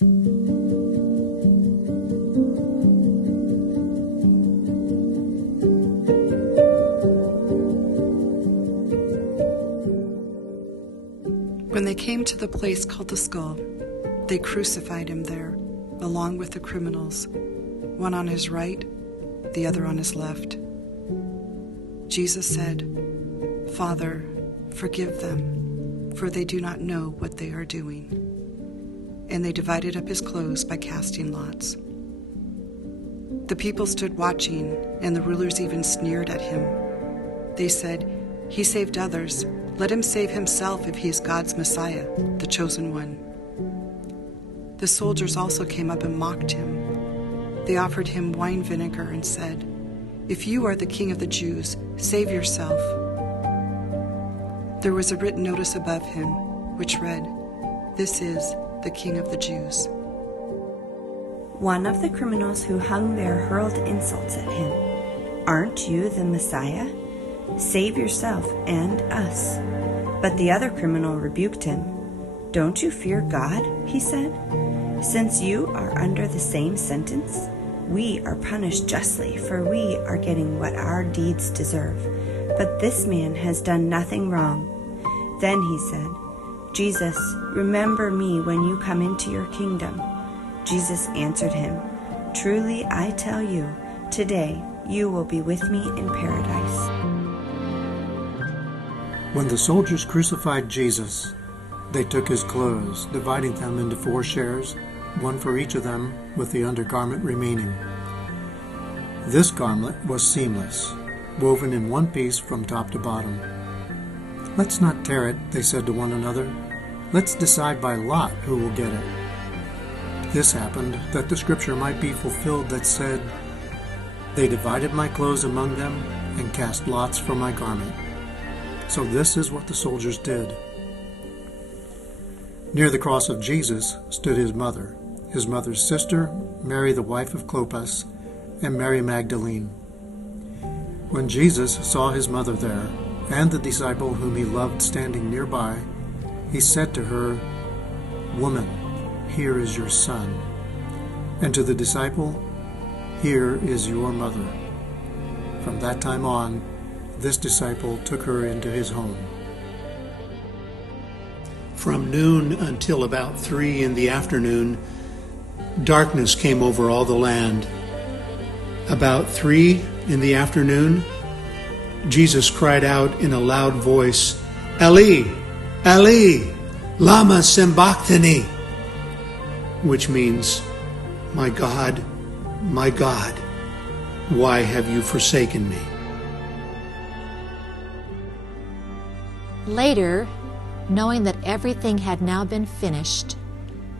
When they came to the place called the Skull, they crucified him there, along with the criminals, one on his right, the other on his left. Jesus said, "Father, forgive them, for they do not know what they are doing." And they divided up his clothes by casting lots. The people stood watching, and the rulers even sneered at him. They said, "He saved others. Let him save himself if he is God's Messiah, the chosen one." The soldiers also came up and mocked him. They offered him wine vinegar and said, "If you are the king of the Jews, save yourself." There was a written notice above him, which read, "This is the King of the Jews." One of the criminals who hung there hurled insults at him. "Aren't you the Messiah? Save yourself and us." But the other criminal rebuked him. "Don't you fear God?" he said. "Since you are under the same sentence, we are punished justly, for we are getting what our deeds deserve. But this man has done nothing wrong." Then he said, "Jesus, remember me when you come into your kingdom." Jesus answered him, "Truly I tell you, today you will be with me in paradise." When the soldiers crucified Jesus, they took his clothes, dividing them into 4 shares, one for each of them, with the undergarment remaining. This garment was seamless, woven in one piece from top to bottom. "Let's not tear it," they said to one another. "Let's decide by lot who will get it." This happened that the scripture might be fulfilled that said, "They divided my clothes among them and cast lots for my garment." So this is what the soldiers did. Near the cross of Jesus stood his mother's sister, Mary the wife of Clopas, and Mary Magdalene. When Jesus saw his mother there, and the disciple whom he loved standing nearby, he said to her, "Woman, here is your son." And to the disciple, "Here is your mother." From that time on, this disciple took her into his home. From noon until about 3 in the afternoon, darkness came over all the land. About 3 in the afternoon, Jesus cried out in a loud voice, "Eli, Eli, lama sabachthani," which means, my God, why have you forsaken me?" Later, knowing that everything had now been finished,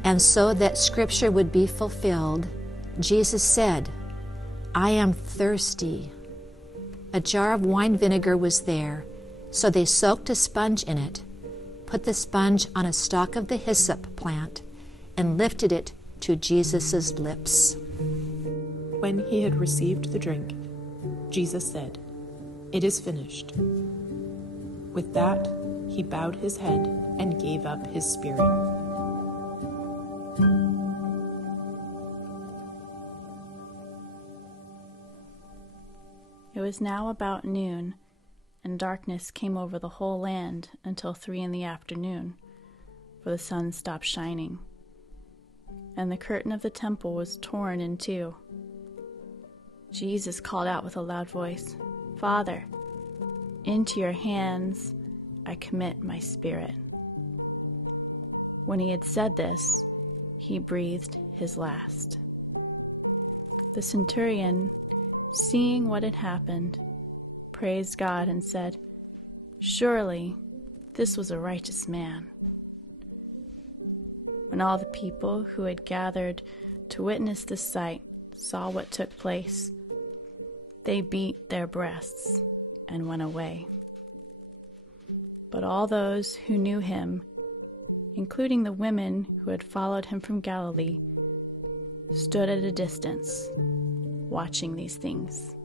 and so that Scripture would be fulfilled, Jesus said, "I am thirsty." A jar of wine vinegar was there, so they soaked a sponge in it, put the sponge on a stalk of the hyssop plant, and lifted it to Jesus' lips. When he had received the drink, Jesus said, "It is finished." With that, he bowed his head and gave up his spirit. It was now about noon, and darkness came over the whole land until 3 in the afternoon, for the sun stopped shining, and the curtain of the temple was torn in two. Jesus called out with a loud voice, "Father, into your hands I commit my spirit." When he had said this, he breathed his last. The centurion, seeing what had happened, praised God and said, "Surely this was a righteous man." When all the people who had gathered to witness this sight saw what took place, they beat their breasts and went away. But all those who knew him, including the women who had followed him from Galilee, stood at a distance, watching these things.